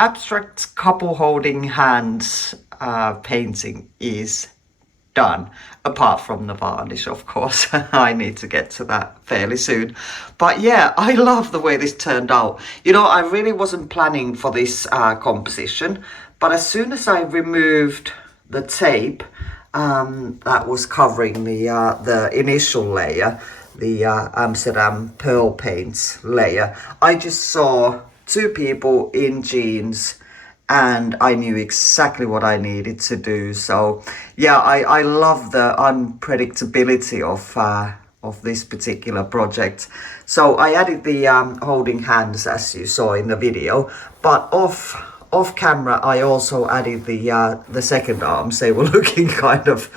abstract couple holding hands painting is done, apart from the varnish, of course. I need to get to that fairly soon. But yeah, I love the way this turned out. You know, I really wasn't planning for this composition, but as soon as I removed the tape that was covering the initial layer, the Amsterdam pearl paints layer, I just saw two people in jeans and I knew exactly what I needed to do. So yeah, I love the unpredictability of this particular project. So I added the holding hands as you saw in the video, but off camera I also added the second arms. They were looking kind of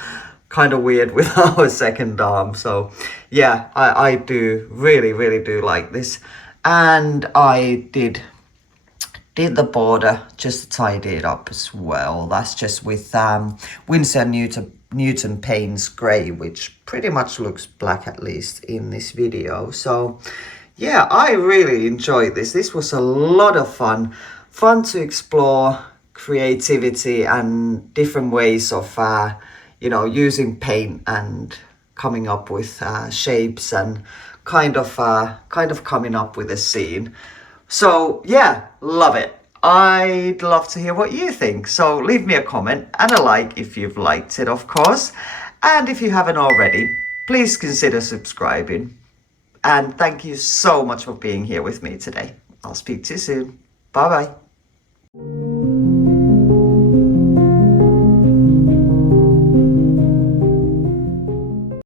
weird with our second arm. So yeah, I do really do like this. And I did the border just to tidy it up as well. That's just with Winsor Newton Payne's grey, which pretty much looks black, at least in this video. So yeah, I really enjoyed this. This was a lot of fun to explore creativity and different ways of you know, using paint and coming up with shapes and kind of coming up with a scene. So yeah, love it. I'd love to hear what you think. So leave me a comment and a like if you've liked it, of course. And if you haven't already, please consider subscribing. And thank you so much for being here with me today. I'll speak to you soon. Bye bye.